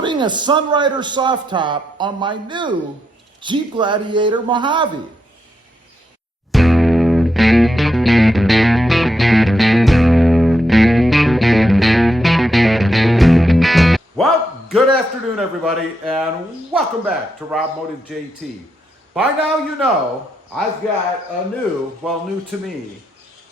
putting a Sunrider soft top on my new Jeep Gladiator Mojave. Well, good afternoon everybody, and welcome back to Rob Motive JT. By now you know I've got a new to me,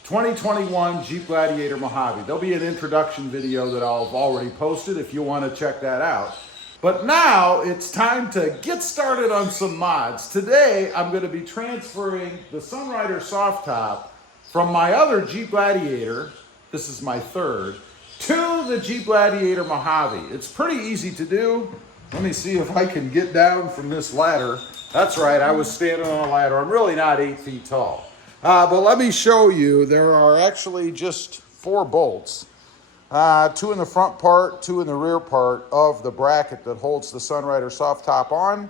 2021 Jeep Gladiator Mojave. There'll be an introduction video that I've already posted if you want to check that out. But now it's time to get started on some mods. Today I'm going to be transferring the Sunrider soft top from my other Jeep Gladiator, this is my third, to the Jeep Gladiator Mojave. It's pretty easy to do. Let me see if I can get down from this ladder. That's right, I was standing on a ladder. I'm really not 8 feet tall. But let me show you, there are actually just 4 bolts. 2 in the front part, 2 in the rear part of the bracket that holds the Sunrider soft top on.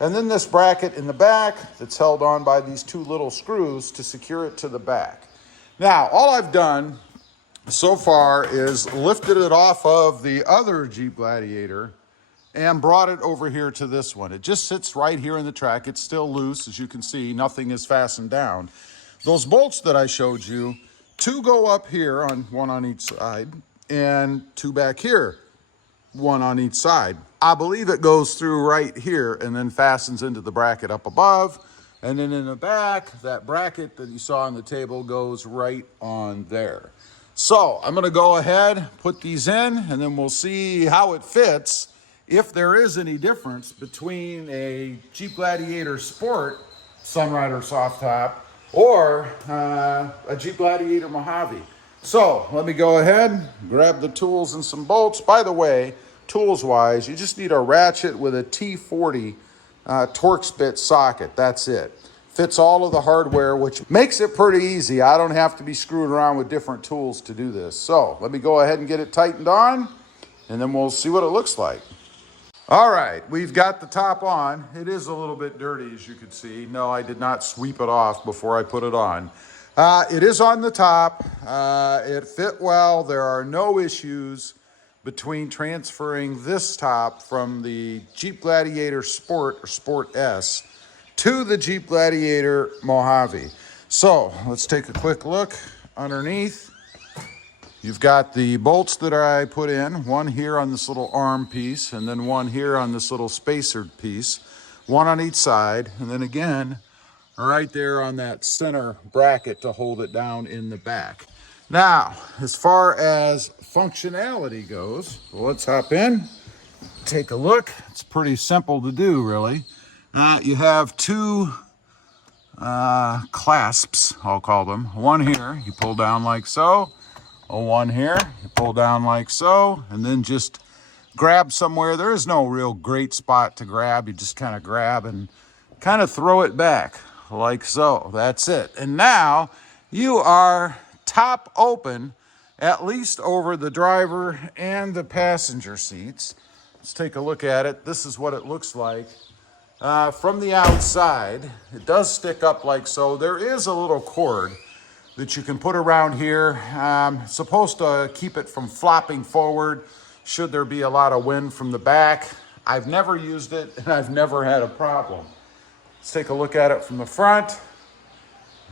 And then this bracket in the back that's held on by these 2 little screws to secure it to the back. Now, all I've done so far is lifted it off of the other Jeep Gladiator and brought it over here to this one. It just sits right here in the track. It's still loose, as you can see. Nothing is fastened down. Those bolts that I showed you, 2 go up here, one on each side, and 2 back here, 1 on each side. I believe it goes through right here and then fastens into the bracket up above. And then in the back, that bracket that you saw on the table goes right on there. So I'm gonna go ahead, put these in, and then we'll see how it fits, if there is any difference between a Jeep Gladiator Sport Sunrider soft top or a Jeep Gladiator Mojave. So let me go ahead, grab the tools and some bolts. By the way, tools-wise, you just need a ratchet with a T40 Torx bit socket. That's it. Fits all of the hardware, which makes it pretty easy. I don't have to be screwing around with different tools to do this. So let me go ahead and get it tightened on, and then we'll see what it looks like. All right, we've got the top on. It is a little bit dirty, as you can see. No, I did not sweep it off before I put it on. It is on the top. It fit well. There are no issues between transferring this top from the Jeep Gladiator Sport or Sport S to the Jeep Gladiator Mojave. So let's take a quick look underneath. You've got the bolts that I put in, one here on this little arm piece, and then one here on this little spacer piece, one on each side, and then again, right there on that center bracket to hold it down in the back. Now, as far as functionality goes, let's hop in, take a look. It's pretty simple to do, really. You have 2 clasps, I'll call them. One here, you pull down like so. One here, you pull down like so, and then just grab somewhere. There is no real great spot to grab. You just kind of grab and kind of throw it back like so. That's it. And now you are top open, at least over the driver and the passenger seats. Let's take a look at it. This is what it looks like from the outside. It does stick up like so. There is a little cord that you can put around here. Supposed to keep it from flopping forward should there be a lot of wind from the back. I've never used it and I've never had a problem. Let's take a look at it from the front.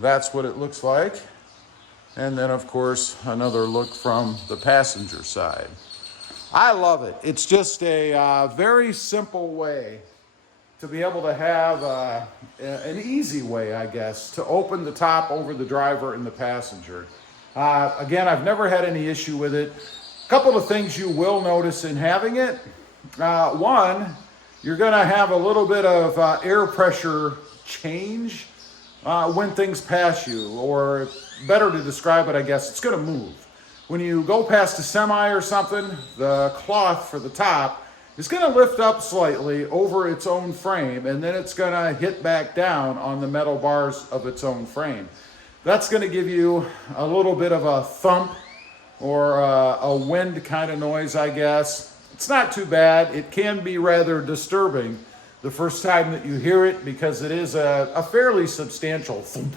That's what it looks like. And then of course, another look from the passenger side. I love it. It's just a very simple way to be able to have an easy way, I guess, to open the top over the driver and the passenger. Again, I've never had any issue with it. A couple of things you will notice in having it. One, you're gonna have a little bit of air pressure change when things pass you, or better to describe it, I guess, it's gonna move. When you go past a semi or something, the cloth for the top is going to lift up slightly over its own frame, and then it's going to hit back down on the metal bars of its own frame. That's going to give you a little bit of a thump or a wind kind of noise, I guess. It's not too bad. It can be rather disturbing the first time that you hear it, because it is a fairly substantial thump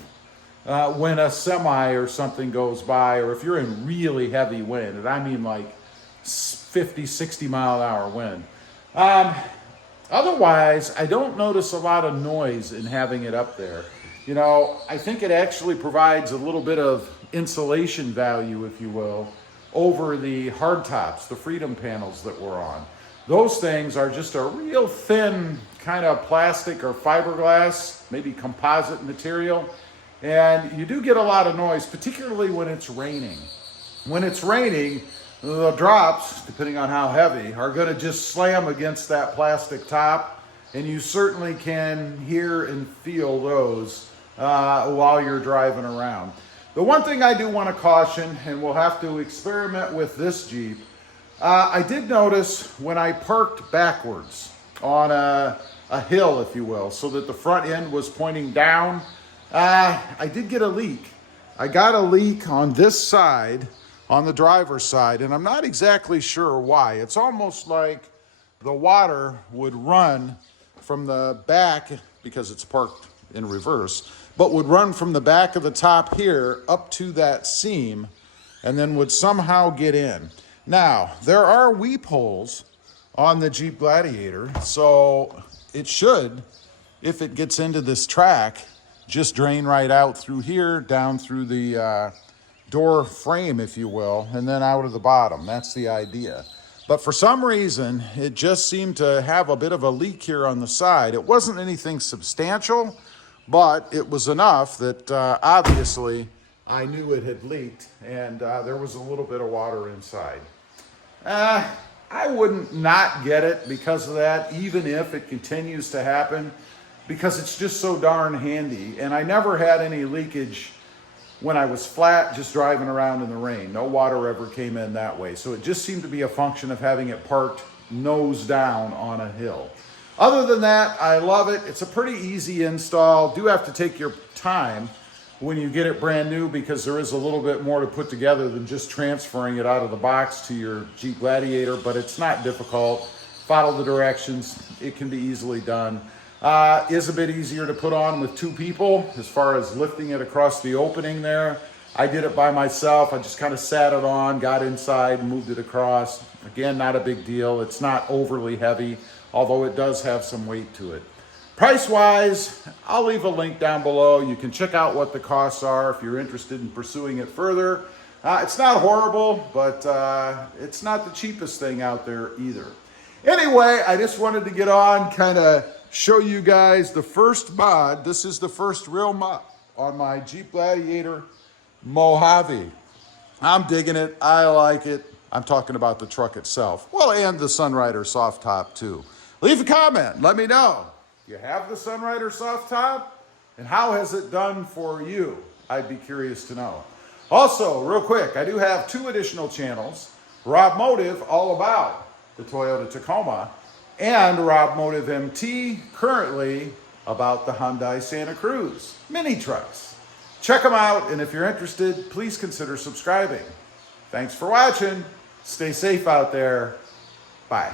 when a semi or something goes by, or if you're in really heavy wind, and I mean like 50, 60 mile an hour wind. Um, Otherwise, I don't notice a lot of noise in having it up there. You know, I think it actually provides a little bit of insulation value, if you will, over the hardtops, the Freedom panels that we're on. Those things are just a real thin kind of plastic or fiberglass, maybe composite material, and you do get a lot of noise, particularly when it's raining. When it's raining, the drops, depending on how heavy, are going to just slam against that plastic top, and you certainly can hear and feel those while you're driving around. The one thing I do want to caution, and we'll have to experiment with this Jeep, I did notice when I parked backwards on a hill, if you will, so that the front end was pointing down, I did get a leak. I got a leak on this side, on the driver's side, and I'm not exactly sure why. It's almost like the water would run from the back, because it's parked in reverse, but would run from the back of the top here up to that seam and then would somehow get in. Now, there are weep holes on the Jeep Gladiator, so it should, if it gets into this track, just drain right out through here, down through the door frame, if you will, and then out of the bottom. That's the idea. But for some reason, it just seemed to have a bit of a leak here on the side. It wasn't anything substantial, but it was enough that obviously I knew it had leaked, and there was a little bit of water inside. I wouldn't not get it because of that, even if it continues to happen, because it's just so darn handy. And I never had any leakage when I was flat, just driving around in the rain. No water ever came in that way. So it just seemed to be a function of having it parked nose down on a hill. Other than that, I love it. It's a pretty easy install. Do have to take your time when you get it brand new, because there is a little bit more to put together than just transferring it out of the box to your Jeep Gladiator, but it's not difficult. Follow the directions. It can be easily done. Is a bit easier to put on with two people as far as lifting it across the opening there. I did it by myself. I just kind of sat it on, got inside, moved it across. Again, not a big deal. It's not overly heavy, although it does have some weight to it. Price-wise, I'll leave a link down below. You can check out what the costs are if you're interested in pursuing it further. It's not horrible, but it's not the cheapest thing out there either. Anyway, I just wanted to get on, kind of show you guys the first mod. This is the first real mod on my Jeep Gladiator Mojave. I'm digging it. I like it. I'm talking about the truck itself. Well, and the Sunrider soft top too. Leave a comment. Let me know. You have the Sunrider soft top? And how has it done for you? I'd be curious to know. Also, real quick, I do have 2 additional channels. Rob Motive, all about the Toyota Tacoma, and Rob Motive MT, currently about the Hyundai Santa Cruz mini trucks. Check them out, and if you're interested, please consider subscribing. Thanks for watching. Stay safe out there. Bye.